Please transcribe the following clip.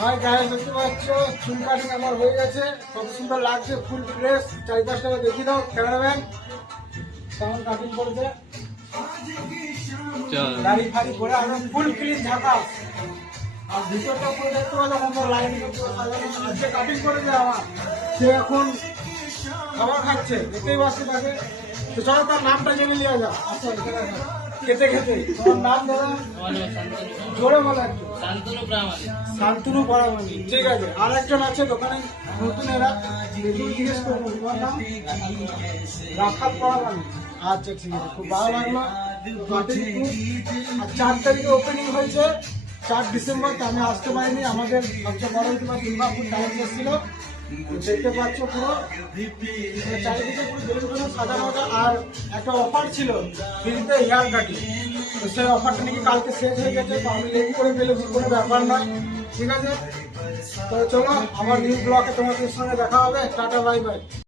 Hi guys, দেখতে পাচ্ছ চুল কাটিং আমার হয়ে গেছে। কত সুন্দর লাগছে, ফুল ফ্রেশ। 4-5 টাকা দেখিয়ে দাও ক্যামেরাম্যান, কেমন কাটিং করেছে। দাড়ি ফাড়ি করে একদম ফুল ক্লিন ঝাকাস। আর ভিতরটা পুরো দেখতে পাচ্ছ আমার লাইন আজকে কাটিং করেছে আমার। সে এখন খাবার খাচ্ছে, দেখতেই পাচ্ছি তাকে। তো চলো তার নামটা জেনে নেওয়া যাক। আচ্ছা খেতে খেতে তোমার নাম দাদা জোরে বলো একটু। শান্তনু প্রামাণিক, ঠিক আছে। আর একজন আছে দোকানে নতুন, এরা জিজ্ঞেস করবো তোমার নাম। রাখাল প্রামাণিক, আচ্ছা ঠিক আছে, খুব ভালো লাগলো। 4 তারিখে ওপেনিং হয়েছে, 4 ডিসেম্বর। তো আমি আসতে পারিনি, আমাদের সবচেয়ে বড় তোমার দুর্গাপুর টাইম এসেছিল। দেখতে পাচ্ছ পুরো চারিদিকে পুরো বেলুন সাজানো হতো। আর একটা অফার ছিল ফ্রিতে হেয়ার কাটিং, তো সেই অফারটা নাকি কালকে শেষ হয়ে গেছে। তো আমি লেট করে পেলে কোনো ব্যাপার নয়, ঠিক আছে। তো চলো আমার নিউ ব্লগে তোমাদের সঙ্গে দেখা হবে। Tata, bye bye.